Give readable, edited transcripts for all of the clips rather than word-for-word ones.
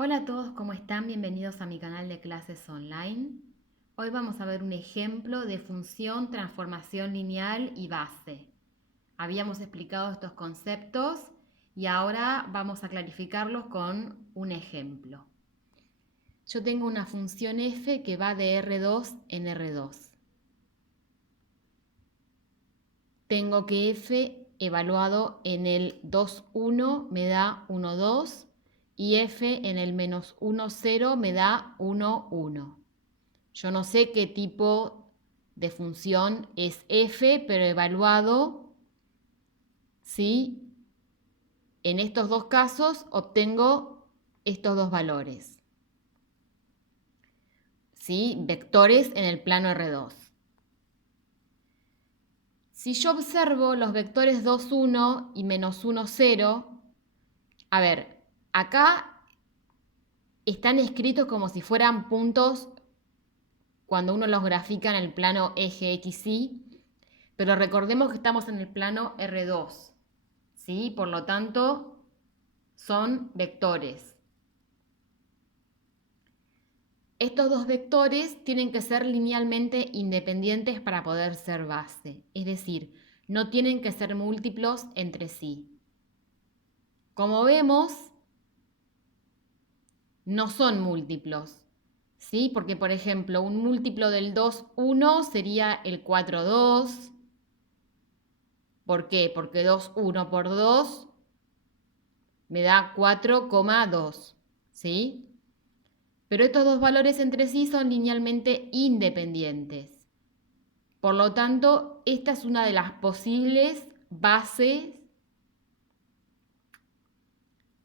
Hola a todos, ¿cómo están? Bienvenidos a mi canal de clases online. Hoy vamos a ver un ejemplo de función, transformación lineal y base. Habíamos explicado estos conceptos y ahora vamos a clarificarlos con un ejemplo. Yo tengo una función f que va de R2 en R2. Tengo que f evaluado en el 2, 1 me da 1, 2 y f en el menos 1, 0 me da 1, 1. Yo no sé qué tipo de función es f, pero evaluado, ¿sí? En estos dos casos obtengo estos dos valores, ¿sí? Vectores en el plano R2. Si yo observo los vectores 2, 1 y menos 1, 0, a ver, acá están escritos como si fueran puntos cuando uno los grafica en el plano eje XY, pero recordemos que estamos en el plano R2, ¿sí? Por lo tanto, son vectores. Estos dos vectores tienen que ser linealmente independientes para poder ser base, es decir, no tienen que ser múltiplos entre sí. Como vemos, no son múltiplos, ¿sí? Porque, por ejemplo, un múltiplo del 2, 1 sería el 4, 2. ¿Por qué? Porque 2, 1 por 2 me da 4,2, ¿sí? Pero estos dos valores entre sí son linealmente independientes. Por lo tanto, esta es una de las posibles bases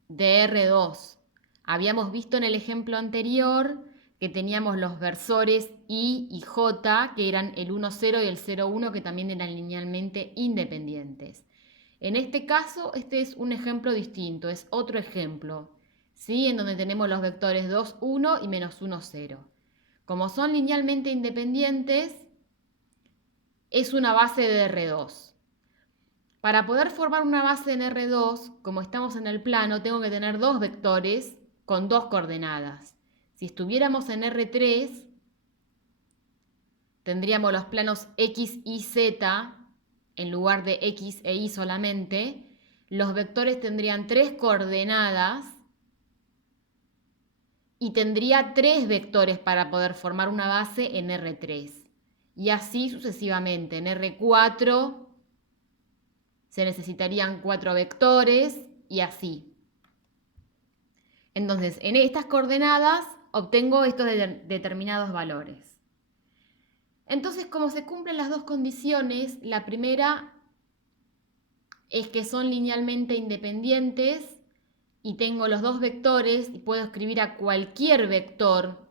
de R2. Habíamos visto en el ejemplo anterior que teníamos los versores I y J, que eran el 1, 0 y el 0, 1, que también eran linealmente independientes. En este caso, este es un ejemplo distinto, es otro ejemplo, ¿sí? En donde tenemos los vectores 2, 1 y menos 1, 0. Como son linealmente independientes, es una base de R2. Para poder formar una base en R2, como estamos en el plano, tengo que tener dos vectores con dos coordenadas. Si estuviéramos en R3, tendríamos los planos X, Y, Z en lugar de X e Y solamente. Los vectores tendrían tres coordenadas y tendría tres vectores para poder formar una base en R3. Y así sucesivamente. En R4 se necesitarían cuatro vectores y así. Entonces, en estas coordenadas obtengo estos determinados valores. Entonces, como se cumplen las dos condiciones, la primera es que son linealmente independientes y tengo los dos vectores y puedo escribir a cualquier vector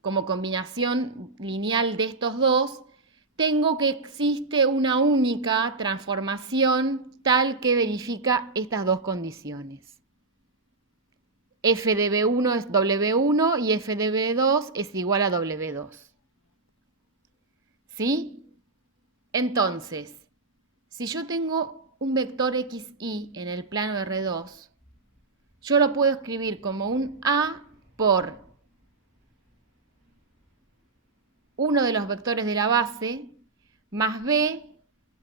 como combinación lineal de estos dos, tengo que existe una única transformación tal que verifica estas dos condiciones. F de B1 es W1 y F de B2 es igual a W2. ¿Sí? Entonces, si yo tengo un vector XY en el plano R2, yo lo puedo escribir como un A por uno de los vectores de la base más B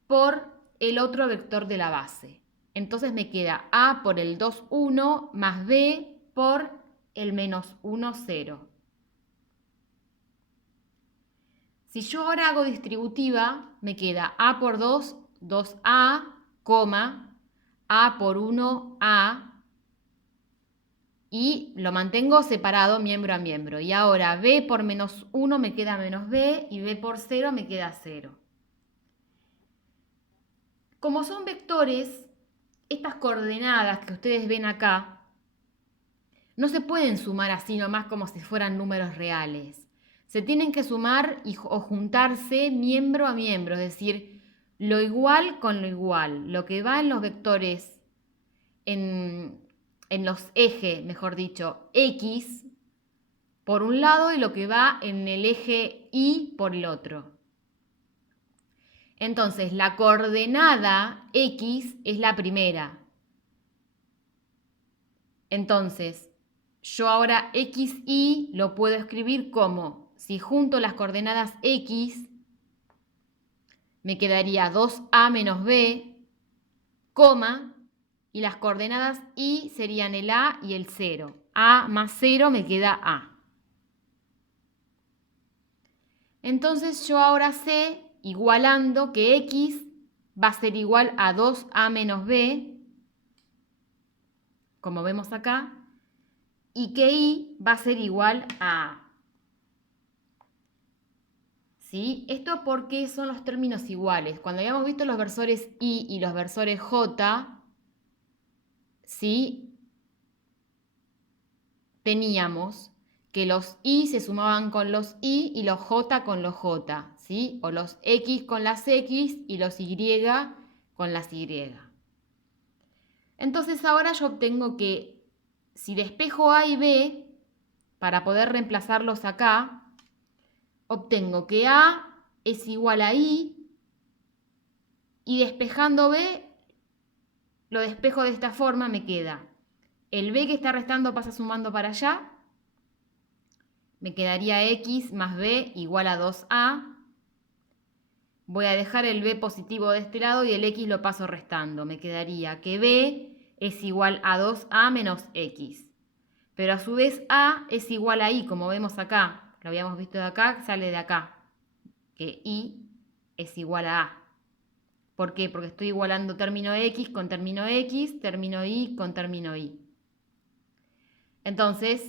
por el otro vector de la base. Entonces me queda A por el 2, 1 más B por el menos 1, 0. Si yo ahora hago distributiva, me queda A por 2, 2A, A por 1, A, y lo mantengo separado miembro a miembro. Y ahora B por menos 1 me queda menos B y B por 0 me queda 0. Como son vectores, estas coordenadas que ustedes ven acá no se pueden sumar así nomás como si fueran números reales. Se tienen que sumar o juntarse miembro a miembro, es decir, lo igual con lo igual. Lo que va en los vectores, en los ejes, mejor dicho, X por un lado y lo que va en el eje Y por el otro. Entonces, la coordenada X es la primera. Entonces, yo ahora xy lo puedo escribir como, si junto las coordenadas x, me quedaría 2a menos b, coma, y las coordenadas y serían el a y el 0. A más 0 me queda a. Entonces yo ahora sé, igualando, que x va a ser igual a 2a menos b, como vemos acá, y que y va a ser igual a a. ¿Sí? Esto porque son los términos iguales. Cuando habíamos visto los versores y los versores j, ¿sí? Teníamos que los i se sumaban con los i y los j con los j, ¿sí? O los x con las x y los y con las y. Entonces ahora yo obtengo que si despejo a y b, para poder reemplazarlos acá, obtengo que a es igual a i, y despejando b, lo despejo de esta forma, me queda el b que está restando pasa sumando para allá, me quedaría x más b igual a 2a. Voy a dejar el b positivo de este lado y el x lo paso restando. Me quedaría que b es igual a 2a menos x. Pero a su vez a es igual a i, como vemos acá. Lo habíamos visto de acá, sale de acá. Que i es igual a a. ¿Por qué? Porque estoy igualando término x con término x, término y con término y. Entonces,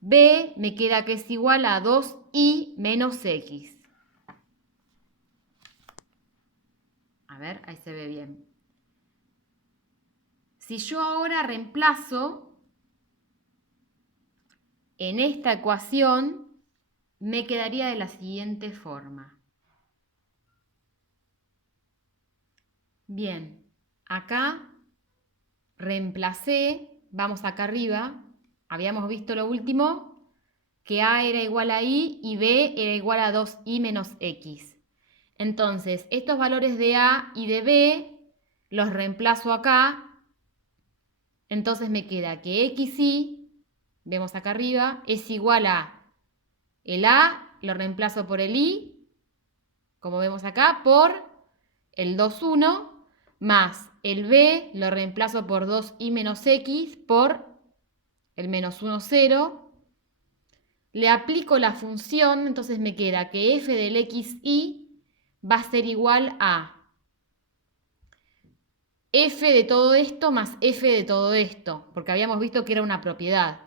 b me queda que es igual a 2i menos x. A ver, ahí se ve bien. Si yo ahora reemplazo en esta ecuación, me quedaría de la siguiente forma. Bien, acá reemplacé, vamos acá arriba, habíamos visto lo último, que a era igual a i y b era igual a 2i menos x. Entonces, estos valores de a y de b los reemplazo acá, entonces me queda que xy, vemos acá arriba, es igual a el a, lo reemplazo por el i, como vemos acá, por el 2,1, más el b lo reemplazo por 2i menos x por el menos 1, 0. Le aplico la función, entonces me queda que f del xy va a ser igual a f de todo esto más f de todo esto, porque habíamos visto que era una propiedad.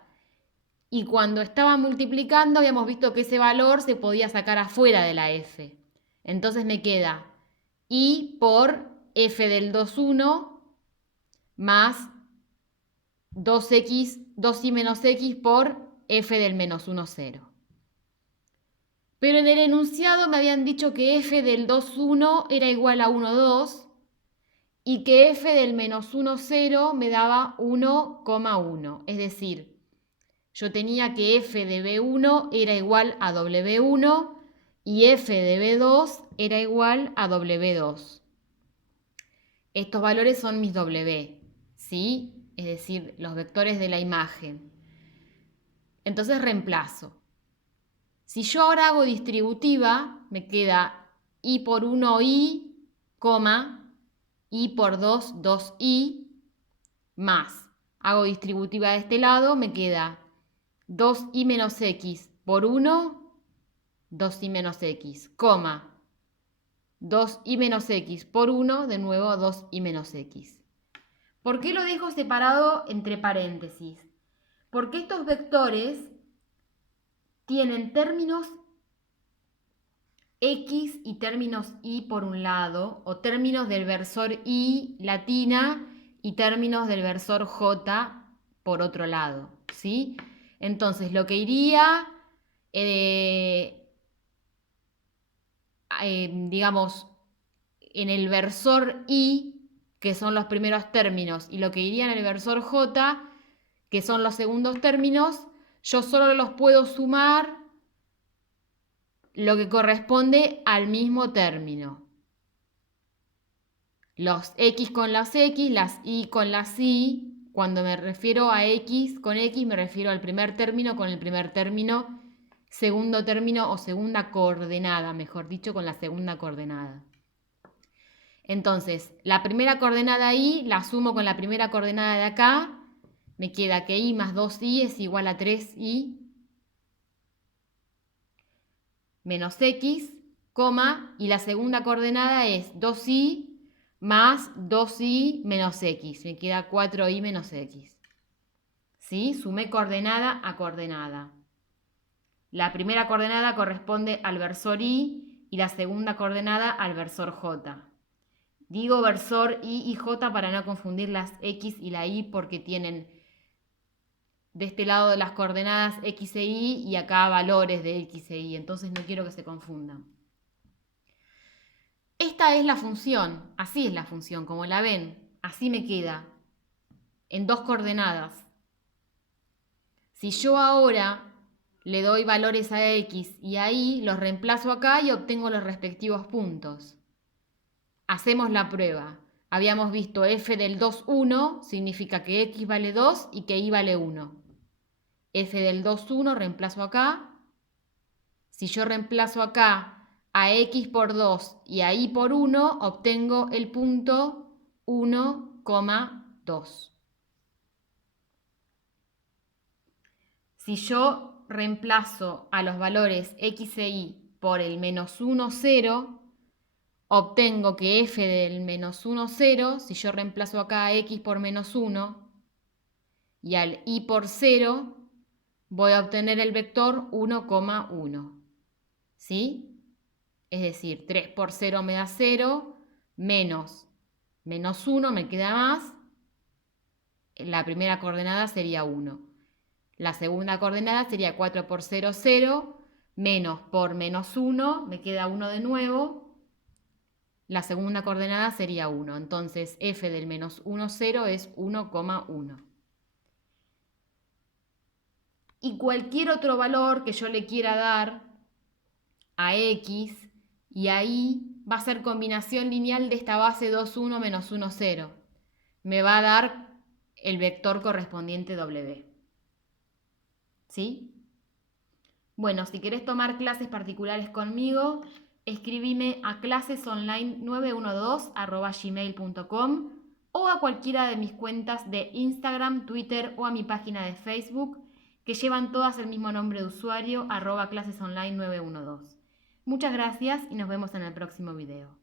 Y cuando estaba multiplicando habíamos visto que ese valor se podía sacar afuera de la f. Entonces me queda i por f del 2,1 más 2i menos x por f del menos 1, 0. Pero en el enunciado me habían dicho que f del 2,1 era igual a 1,2 y que f del menos 1, 0 me daba 1,1. Es decir, yo tenía que f de b1 era igual a w1 y f de b2 era igual a w2. Estos valores son mis w, ¿sí? Es decir, los vectores de la imagen. Entonces reemplazo. Si yo ahora hago distributiva, me queda i por 1i, i por 2, 2i, más. Hago distributiva de este lado, me queda 2i menos x por 1, 2i menos x, 2i menos x por 1, de nuevo 2i menos x. ¿Por qué lo dejo separado entre paréntesis? Porque estos vectores tienen términos x y términos y por un lado, o términos del versor y latina y términos del versor j por otro lado, ¿sí? Entonces, lo que iría, digamos, en el versor i, que son los primeros términos, y lo que iría en el versor j, que son los segundos términos, yo solo los puedo sumar lo que corresponde al mismo término. Los x con las y con las y, cuando me refiero a X, con X me refiero al primer término con el primer término, segundo término o segunda coordenada, mejor dicho, con la segunda coordenada. Entonces, la primera coordenada Y la sumo con la primera coordenada de acá, me queda que Y más 2Y es igual a 3Y menos X, coma, y la segunda coordenada es 2Y más 2Y menos X, me queda 4Y menos X. ¿Sí? Sumé coordenada a coordenada. La primera coordenada corresponde al versor Y y la segunda coordenada al versor J. Digo versor Y y J para no confundir las X y la Y porque tienen de este lado de las coordenadas X e Y y acá valores de X e Y, entonces no quiero que se confundan. Esta es la función, así es la función, como la ven, así me queda, en dos coordenadas. Si yo ahora le doy valores a X y a Y, los reemplazo acá y obtengo los respectivos puntos. Hacemos la prueba. Habíamos visto f del 2, 1, significa que X vale 2 y que Y vale 1. F del 2, 1, reemplazo acá. Si yo reemplazo acá a X por 2 y a Y por 1, obtengo el punto 1,2. Si yo reemplazo a los valores X e Y por el menos 1, 0, obtengo que f del menos 1, 0, si yo reemplazo acá a X por menos 1 y al Y por 0, voy a obtener el vector 1,1. ¿Sí? Es decir, 3 por 0 me da 0, menos 1 me queda más. La primera coordenada sería 1. La segunda coordenada sería 4 por 0, 0, menos por menos 1, me queda 1 de nuevo. La segunda coordenada sería 1. Entonces, f del menos 1, 0 es 1,1. Y cualquier otro valor que yo le quiera dar a X y a Y va a ser combinación lineal de esta base 2, 1 menos 1, 0. Me va a dar el vector correspondiente W. ¿Sí? Bueno, si querés tomar clases particulares conmigo, escribime a clasesonline912@gmail.com o a cualquiera de mis cuentas de Instagram, Twitter o a mi página de Facebook, que llevan todas el mismo nombre de usuario, @clasesonline912. Muchas gracias y nos vemos en el próximo video.